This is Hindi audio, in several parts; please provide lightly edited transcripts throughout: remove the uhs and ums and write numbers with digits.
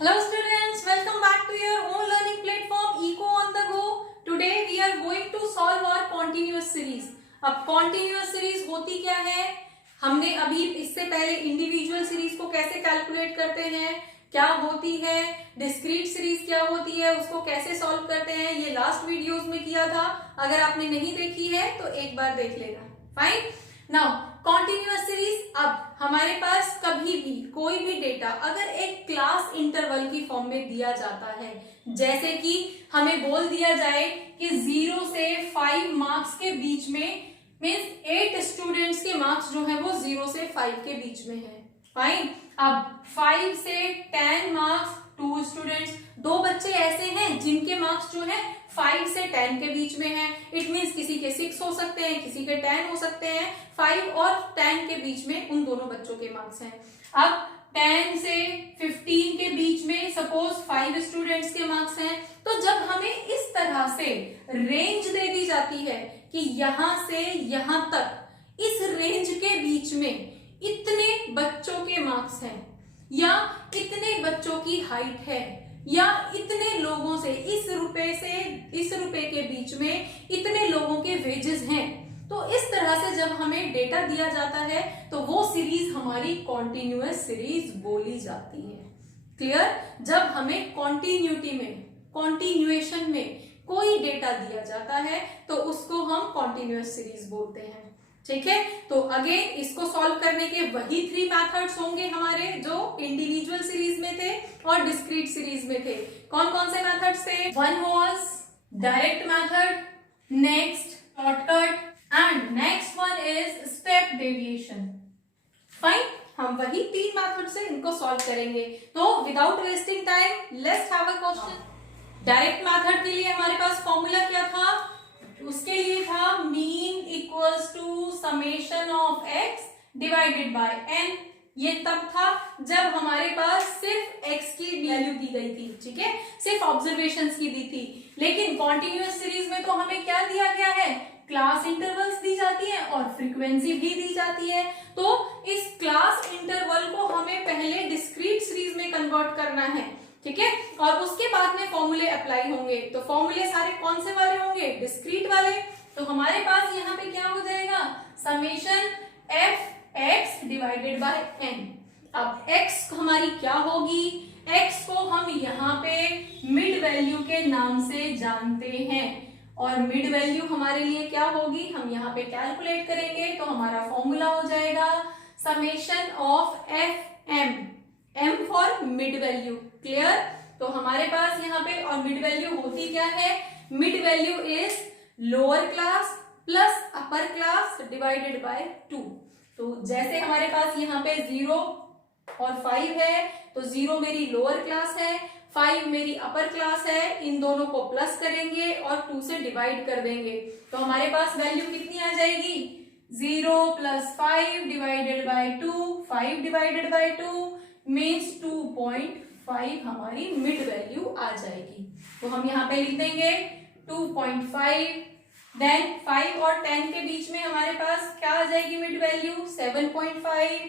Hello students, welcome back to your own learning platform Eco on the Go. Today we are going to solve our continuous series. अब continuous series होती क्या है? हमने अभी इससे पहले इंडिविजुअल सीरीज को कैसे कैलकुलेट करते हैं, क्या होती है, डिस्क्रीट सीरीज क्या होती है, उसको कैसे सॉल्व करते हैं, ये लास्ट वीडियोस में किया था. अगर आपने नहीं देखी है तो एक बार देख लेना. फाइन. Now continuous series. अब हमारे पास कभी भी कोई भी डेटा अगर एक क्लास इंटरवल की फॉर्म में दिया जाता है, जैसे कि हमें बोल दिया जाए कि 0 से 5 मार्क्स के बीच में, मीन्स 8 स्टूडेंट्स के मार्क्स जो है वो 0 से 5 के बीच में है. फाइन. अब 5 से 10 मार्क्स 2 स्टूडेंट्स, 2 बच्चे ऐसे हैं जिनके मार्क्स जो है 5 से 10 के बीच में है. इट मीन्स किसी के 6 हो सकते हैं, किसी के 10 हो सकते हैं. 5 और 10 के बीच में उन दोनों बच्चों के मार्क्स हैं. अब 10 से 15 के बीच में सपोज 5 स्टूडेंट्स के मार्क्स हैं. तो जब हमें इस तरह से रेंज दे दी जाती है कि यहां से यहां तक इस रेंज के बीच में इतने बच्चों के मार्क्स हैं, या इतने बच्चों की हाइट है, या इतने लोगों से इस रुपए के बीच में इतने लोगों के वेजेस हैं, तो इस तरह से जब हमें डेटा दिया जाता है तो वो सीरीज हमारी कॉन्टिन्यूअस सीरीज बोली जाती है. क्लियर. जब हमें कॉन्टिन्यूटी में, कॉन्टिन्यूएशन में कोई डेटा दिया जाता है तो उसको हम कॉन्टिन्यूअस सीरीज बोलते हैं. ठीक है. तो अगेन इसको सॉल्व करने के वही 3 मेथड्स होंगे हमारे जो इंडिविजुअल सीरीज में थे और डिस्क्रीट सीरीज में थे. कौन कौन से मेथड्स थे? One was direct method, next shortcut, and next one is step deviation. Fine. हम वही 3 मेथड से इनको सॉल्व करेंगे. तो without wasting time let's have a question. Direct method के लिए हमारे पास फॉर्मूला क्या था? उसके लिए था mean equals to summation of x divided by n. ये तब था जब हमारे पास सिर्फ x की वैल्यू दी गई थी. ठीक है, सिर्फ ऑब्जर्वेशंस की दी थी. लेकिन कॉन्टिन्यूअस सीरीज में तो हमें क्या दिया गया है? क्लास इंटरवल्स दी जाती है और फ्रीक्वेंसी भी दी जाती है. तो इस क्लास इंटरवल को हमें पहले डिस्क्रीट सीरीज में कन्वर्ट करना है. ठीक है, और उसके बाद में फॉर्मूले अप्लाई होंगे. तो फॉर्मूले सारे कौन से वाले होंगे? डिस्क्रीट वाले. तो हमारे पास यहाँ पे क्या हो जाएगा? Summation f x divided by n. अब x हमारी क्या होगी? x को हम यहाँ पे मिड वैल्यू के नाम से जानते हैं, और मिड वैल्यू हमारे लिए क्या होगी? हम यहाँ पे कैलकुलेट करेंगे तो हमारा फॉर्मूला हो जाएगा summation of f m. m for mid value. Clear. तो हमारे पास यहाँ पे, और मिड वैल्यू होती क्या है? Mid value is lower class plus upper class divided by 2. तो जैसे हमारे पास यहाँ पे 0 और 5 है, तो 0 मेरी लोअर क्लास है, 5 मेरी अपर क्लास है. इन दोनों को प्लस करेंगे और 2 से डिवाइड कर देंगे. तो हमारे पास वैल्यू कितनी आ जाएगी? 0 plus 5 divided by 2. 5 divided by 2 means 2.5 हमारी मिड वैल्यू आ जाएगी. तो हम यहाँ पे लिख देंगे 2.5. देन 5 और 10 के बीच में हमारे पास क्या आ जाएगी मिड वैल्यू? 7.5.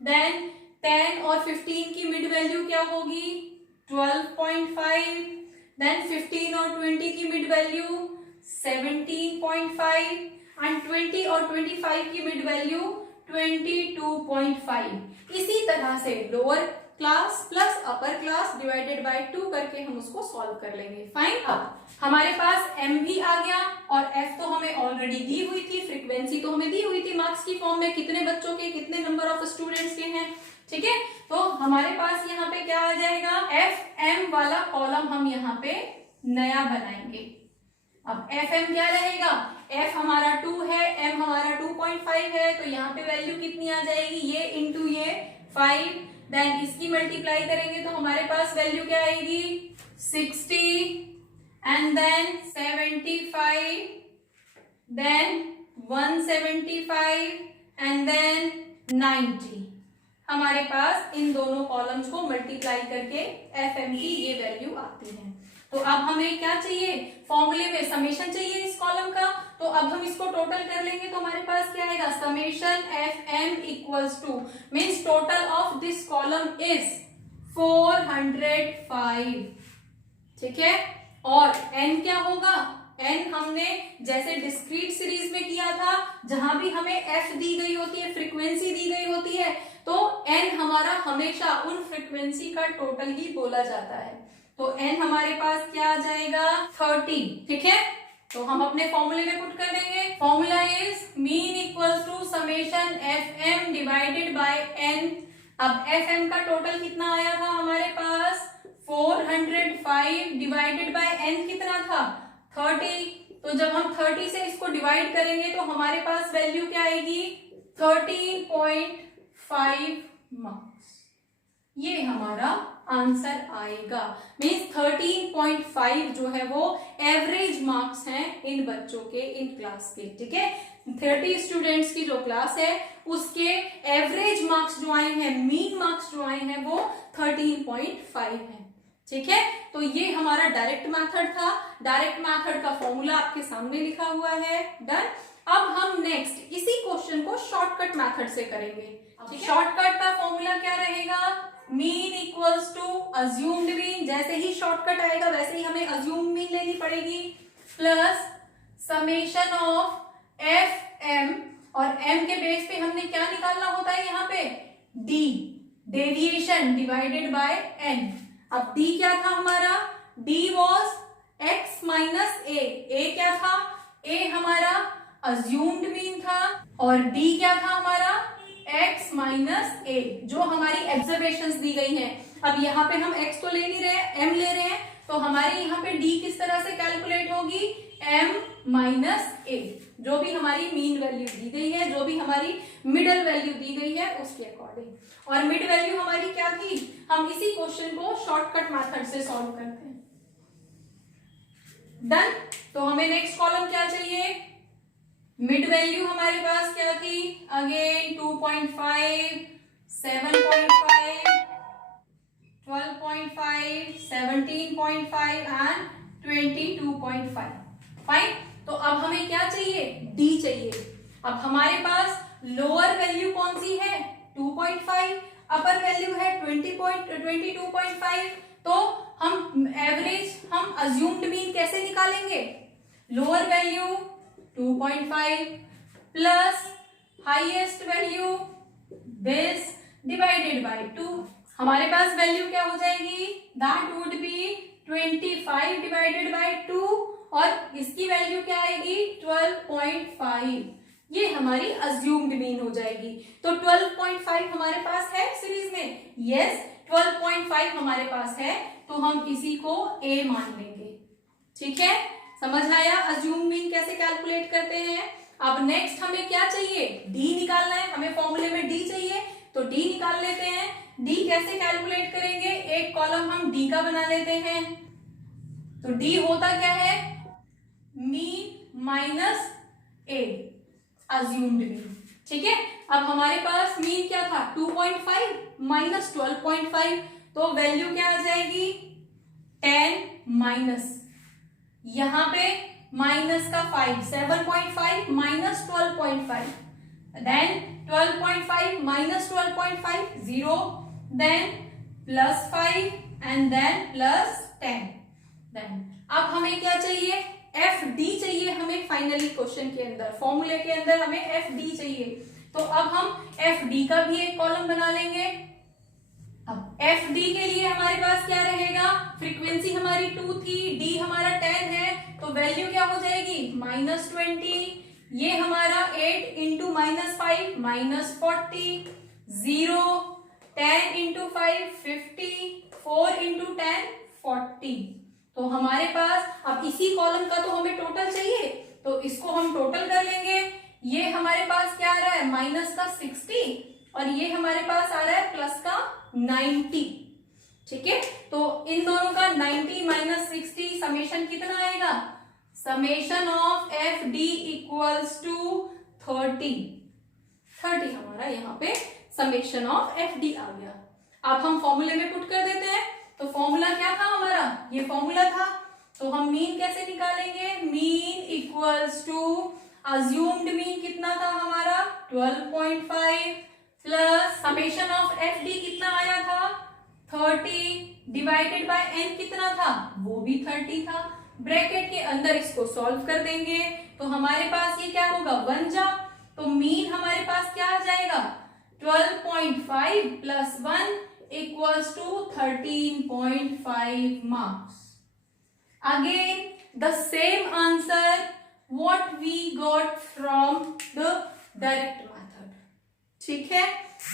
देन 10 और 15 की मिड वैल्यू क्या होगी? 12.5. देन 15 और 20 की मिड वैल्यू 17.5. एंड 20 और 25 की मिड वैल्यू 22.5. इसी तरह से lower class plus upper class divided by 2 करके हम उसको सॉल्व कर लेंगे. फाइन. अब हमारे पास m भी आ गया और f तो हमें ऑलरेडी दी हुई थी, फ्रीक्वेंसी तो हमें दी हुई थी मार्क्स की फॉर्म में, कितने बच्चों के कितने नंबर ऑफ स्टूडेंट्स के हैं. ठीक है, तो हमारे पास यहाँ पे क्या आ जाएगा? एफ एम वाला कॉलम हम यहाँ पे नया बनाएंगे. अब एफ एम क्या रहेगा? एफ हमारा 2 है, एम हमारा 2.5 है, तो यहाँ पे वैल्यू कितनी आ जाएगी? ये इंटू ये 5. देन इसकी मल्टीप्लाई करेंगे तो हमारे पास वैल्यू क्या आएगी? 60. And then 75. Then 175. And then 90. हमारे पास इन दोनों कॉलम्स को मल्टीप्लाई करके एफ एम की ये वैल्यू आती है. तो अब हमें क्या चाहिए? फॉर्मूले में समेशन चाहिए इस कॉलम का. तो अब हम इसको टोटल कर लेंगे तो हमारे पास क्या आएगा? Summation f m equals to, means total of this column is 405, ठीक है। और n क्या होगा, n हमने जैसे डिस्क्रीट सीरीज में किया था, जहां भी हमें f दी गई होती है, फ्रीक्वेंसी दी गई होती है, तो n हमारा हमेशा उन फ्रीक्वेंसी का टोटल ही बोला जाता है। तो n हमारे पास क्या आ जाएगा 30, ठीक है। तो हम अपने फॉर्मूले में पुट कर देंगे, formula is mean equals to summation fm divided by n। अब fm का टोटल कितना आया था हमारे पास 405 डिवाइडेड बाय n कितना था 30। तो जब हम 30 से इसको डिवाइड करेंगे तो हमारे पास वैल्यू क्या आएगी 13.5 मार्क्स, ये हमारा आंसर आएगा। मीन्स 13.5 जो है वो एवरेज मार्क्स हैं इन बच्चों के, इन क्लास के, ठीक है। 30 स्टूडेंट्स की जो क्लास है उसके एवरेज मार्क्स जो आए हैं, मीन मार्क्स जो आए हैं वो 13.5 है, ठीक है। तो ये हमारा डायरेक्ट मेथड था। डायरेक्ट मेथड का फॉर्मूला आपके सामने लिखा हुआ है, डन। अब हम नेक्स्ट इसी क्वेश्चन को शॉर्टकट मेथड से करेंगे। शॉर्टकट का फॉर्मूला क्या रहेगा, mean equals to assumed mean, जैसे ही शॉर्टकट आएगा वैसे ही हमें अज्यूम मीन लेनी पड़ेगी, plus summation of f m, और एम के बेस पे हमने क्या निकालना होता है यहाँ पे d, deviation divided by n. अब डी क्या था हमारा, d was x minus a क्या था, ए हमारा अज्यूम्ड मीन था, और डी क्या था हमारा x माइनस ए, जो हमारी ऑब्जर्वेशंस दी गई हैं। अब यहाँ पे हम x तो ले नहीं रहे, m ले रहे हैं, तो हमारे यहाँ पे d किस तरह से कैलकुलेट होगी, m माइनस ए, जो भी हमारी मीन वैल्यू दी गई है, जो भी हमारी मिडल वैल्यू दी गई है उसके अकॉर्डिंग। और मिड वैल्यू हमारी क्या थी, हम इसी क्वेश्चन को शॉर्टकट मेथड से सॉल्व करते हैं, डन। तो हमें नेक्स्ट कॉलम क्या चाहिए, मिड वैल्यू हमारे पास क्या थी, अगेन 2.5, 7.5, 12.5, 17.5 एंड 22.5, फाइन। तो अब हमें क्या चाहिए, डी चाहिए। अब हमारे पास लोअर वैल्यू कौन सी है 2.5, अपर वैल्यू है 22.5, तो हम एवरेज, हम अज्यूम्ड मीन कैसे निकालेंगे, lower value 2.5 plus highest value this divided by 2। हमारे पास वैल्यू क्या हो जाएगी, that would be 25 divided by 2, और इसकी वैल्यू क्या आएगी 12.5, ये हमारी अज्यूम्ड मीन हो जाएगी। तो 12.5 हमारे पास है सीरीज में, यस 12.5 हमारे पास है, तो हम इसी को ए मान लेंगे, ठीक है। समझ आया अज्यूम मीन कैसे कैलकुलेट करते हैं। अब नेक्स्ट हमें क्या चाहिए, डी निकालना है, हमें फॉर्मूले में डी चाहिए, तो डी निकाल लेते हैं। डी कैसे कैलकुलेट करेंगे, एक कॉलम हम डी का बना लेते हैं। तो डी होता क्या है, मीन माइनस ए, अज्यूम्ड मीन, ठीक है। अब हमारे पास मीन क्या था 2.5 माइनस 12.5, तो वैल्यू क्या आ जाएगी 10 माइनस, यहां पे माइनस का 5, 7.5 minus 12.5, then 12.5 minus 12.5 0, then plus 5 and then plus 10। Then अब हमें क्या चाहिए, एफ डी चाहिए हमें, फाइनली क्वेश्चन के अंदर फॉर्मूले के अंदर हमें एफ डी चाहिए। तो अब हम एफ डी का भी एक कॉलम बना लेंगे। अब एफ डी के लिए हमारे पास क्या रहेगा, फ्रीक्वेंसी हमारी 2 थी, डी हमारा 10 है, तो वैल्यू क्या हो जाएगी -20, ये हमारा 8 इंटू -5 -40, 0, 10 इंटू 5 50, 4 इंटू 10 40। तो हमारे पास अब इसी कॉलम का तो हमें टोटल चाहिए, तो इसको हम टोटल कर लेंगे। ये हमारे पास क्या आ रहा है माइनस का 60, और ये हमारे पास आ रहा है प्लस का 90, ठीक है। तो इन दोनों का 90 माइनस 60 समेशन कितना आएगा, summation of f d equals to 30 हमारा यहाँ पे समेशन ऑफ एफ डी आ गया। अब हम फॉर्मूले में पुट कर देते हैं। तो फॉर्मूला क्या था हमारा, ये फॉर्मूला था, तो हम मीन कैसे निकालेंगे, mean equals to assumed mean कितना था हमारा 12.5 plus summation of f d कितना आया था 30 डिवाइडेड बाय n कितना था, वो भी 30 था। ब्रैकेट के अंदर इसको सॉल्व कर देंगे तो हमारे पास ये क्या होगा, 1 जा, तो मीन हमारे पास क्या आ जाएगा, 12.5 plus 1 equals to 13.5 marks. Again the same answer what we got from the direct method. ठीक है,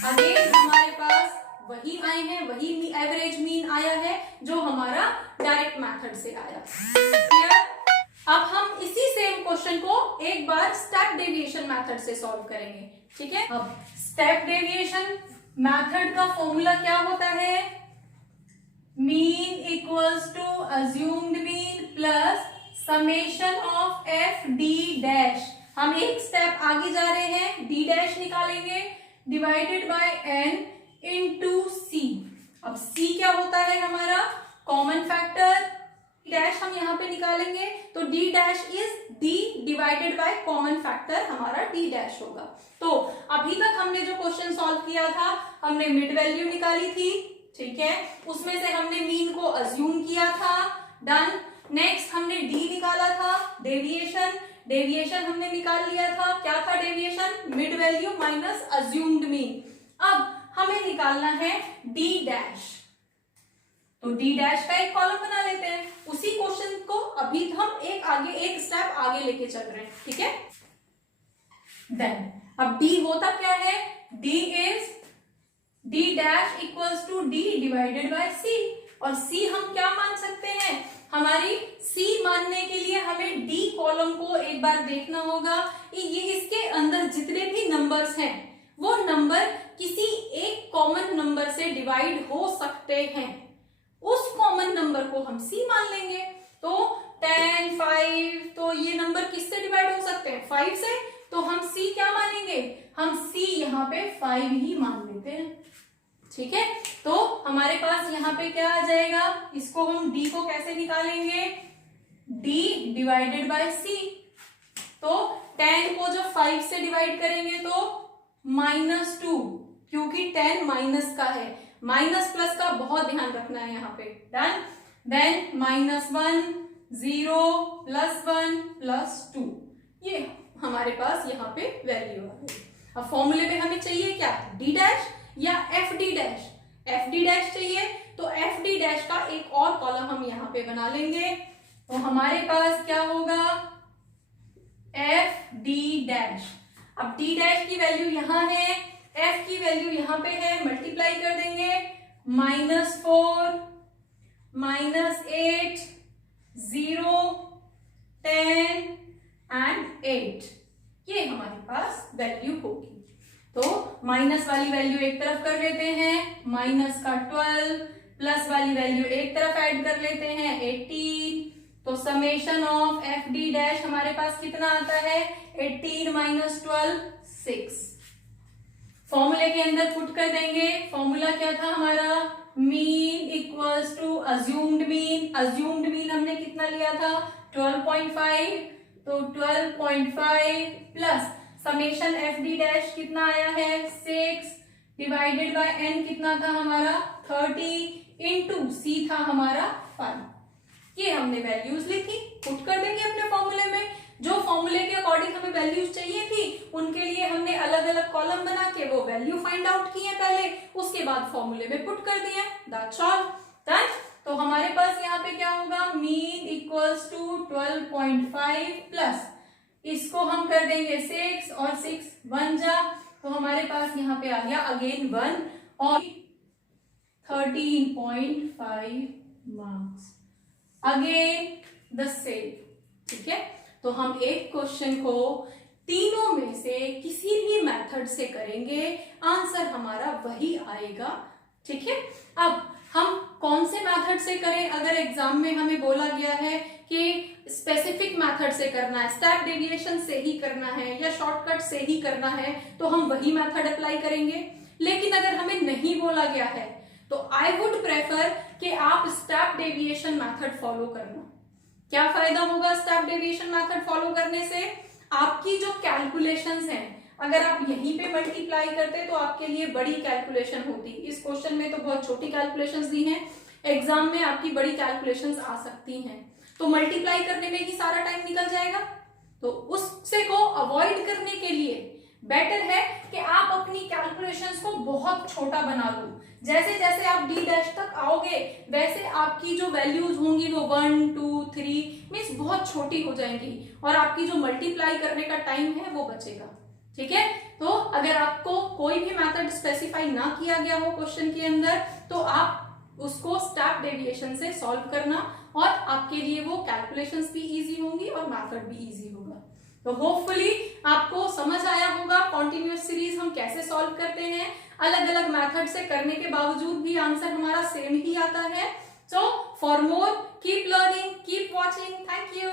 अगेन हमारे पास वही आए हैं, वही एवरेज मीन आया है जो हमारा डायरेक्ट मेथड से आया। क्लियर? अब हम इसी सेम क्वेश्चन को एक बार स्टेप डेविएशन मेथड से सॉल्व करेंगे। ठीक है, अब स्टेप डेविएशन मेथड का फॉर्मूला क्या होता है, mean equals to assumed mean plus summation of f d dash. हम एक स्टेप आगे जा रहे हैं, डी डैश निकालेंगे डिवाइडेड बाय एन इनटू सी। अब सी क्या होता है हमारा, कॉमन फैक्टर, डैश हम यहां पे निकालेंगे तो D dash is D divided by common factor, हमारा डी डैश होगा। तो अभी तक हमने जो क्वेश्चन सॉल्व किया था, हमने मिड वैल्यू निकाली थी। ठीक है, उसमें से हमने मीन को अज्यूम किया था, डन। नेक्स्ट हमने डी निकाला था, डेविएशन, डेविएशन हमने निकाल लिया था, क्या था deviation, mid value minus assumed mean. अब हमें निकालना है डी डैश, तो डी डैश का एक कॉलम बना लेते हैं। उसी क्वेश्चन को अभी हम एक स्टेप आगे लेके चल रहे हैं। ठीक है, देन अब डी होता क्या है, D is D dash equals to D divided by C. और सी हम क्या मान सकते हैं, हमारी सी मानने के लिए हमें डी कॉलम को एक बार देखना होगा। ये इसके अंदर जितने भी नंबर्स हैं वो नंबर किसी एक कॉमन नंबर से डिवाइड हो सकते हैं, उस कॉमन नंबर को हम सी मान लेंगे। तो 10, 5, तो ये नंबर किससे डिवाइड हो सकते हैं, 5 से, तो हम सी क्या मानेंगे, हम सी यहाँ पे 5 ही मान लेते हैं। ठीक है, तो हमारे पास यहाँ पे क्या आ जाएगा, इसको हम डी को कैसे निकालेंगे, डी डिवाइडेड बाय सी। तो 10 को जब 5 से डिवाइड करेंगे तो -2, क्योंकि 10 माइनस का है, माइनस प्लस का बहुत ध्यान रखना है यहाँ पे, डन। देन -1, 0, +1, +2, ये हमारे पास यहाँ पे वैल्यू आ गई। अब फॉर्मूले में हमें चाहिए क्या, डी डैश या F d dash, F d dash चाहिए, तो एफ डी डैश का एक और कॉलम हम यहाँ पे बना लेंगे। तो हमारे पास क्या होगा, एफ डी डैश। अब डी डैश की वैल्यू यहां है, एफ की वैल्यू यहां पे है, मल्टीप्लाई कर देंगे, -4, -8, 0, 10 एंड 8, ये हमारे पास वैल्यू होगी। तो माइनस वाली वैल्यू एक तरफ कर लेते हैं, माइनस का 12, प्लस वाली वैल्यू एक तरफ ऐड कर लेते हैं, 18। तो summation of f d dash हमारे पास कितना आता है, 18 - 12, 6। फॉर्मूले के अंदर पुट कर देंगे, फॉर्मूला क्या था हमारा, mean equals to assumed mean. Assumed mean हमने कितना लिया था, 12.5, तो 12.5 plus summation f d dash कितना आया है, 6 डिवाइडेड बाय एन कितना था हमारा, 30 इंटू सी था हमारा 5। ये हमने वैल्यूज लिखी, पुट कर देंगे अपने फॉर्मूले में। जो फॉर्मूले के अकॉर्डिंग हमें वैल्यूज चाहिए थी, उनके लिए हमने अलग अलग कॉलम बना के वो वैल्यू फाइंड आउट किए पहले, उसके बाद फॉर्मूले में पुट कर दिया, दैट्स ऑल, डन। तो हमारे पास यहाँ पे क्या होगा, मीन इक्वल्स टू 12.5 प्लस इसको हम कर देंगे 6 और 6 1 जा, तो हमारे पास यहाँ पे आ गया अगेन 1 और 13.5 मार्क्स, अगेन द सेम। ठीक है, तो हम एक क्वेश्चन को तीनों में से किसी भी मेथड से करेंगे, आंसर हमारा वही आएगा। ठीक है, अब हम कौन से मेथड से करें, अगर एग्जाम में हमें बोला गया है कि स्पेसिफिक मेथड से करना है, स्टेप डेविएशन से ही करना है या शॉर्टकट से ही करना है, तो हम वही मेथड अप्लाई करेंगे। लेकिन अगर हमें नहीं बोला गया है तो आई वुड प्रेफर कि आप स्टेप डेविएशन मेथड फॉलो करना। क्या फायदा होगा स्टेप डेविएशन मेथड फॉलो करने से, आपकी जो कैलकुलेशंस हैं, अगर आप यहीं पे मल्टीप्लाई करते तो आपके लिए बड़ी कैलकुलेशन होती। इस क्वेश्चन में तो बहुत छोटी कैलकुलेशंस दी हैं, एग्जाम में आपकी बड़ी कैलकुलेशंस आ सकती हैं, तो मल्टीप्लाई करने में ही सारा टाइम निकल जाएगा। तो उससे को अवॉइड करने के लिए बेटर है कि आप अपनी कैलकुलेशंस को बहुत छोटा बना लो। जैसे जैसे आप डी डैश तक आओगे वैसे आपकी जो वैल्यूज होंगी वो 1 2 3 मीन्स बहुत छोटी हो जाएंगी और आपकी जो मल्टीप्लाई करने का टाइम है वो बचेगा। ठीक है, तो अगर आपको कोई भी मेथड स्पेसिफाई ना किया गया हो क्वेश्चन के अंदर तो आप उसको स्टेप डेविएशन से सॉल्व करना और आपके लिए वो कैलकुलेशंस भी इजी होंगी और मेथड भी इजी होगा। तो होपफुली आपको समझ आया होगा कॉन्टिन्यूअस सीरीज हम कैसे सॉल्व करते हैं। अलग अलग मेथड से करने के बावजूद भी आंसर हमारा सेम ही आता है। So for more keep learning, keep watching. Thank you.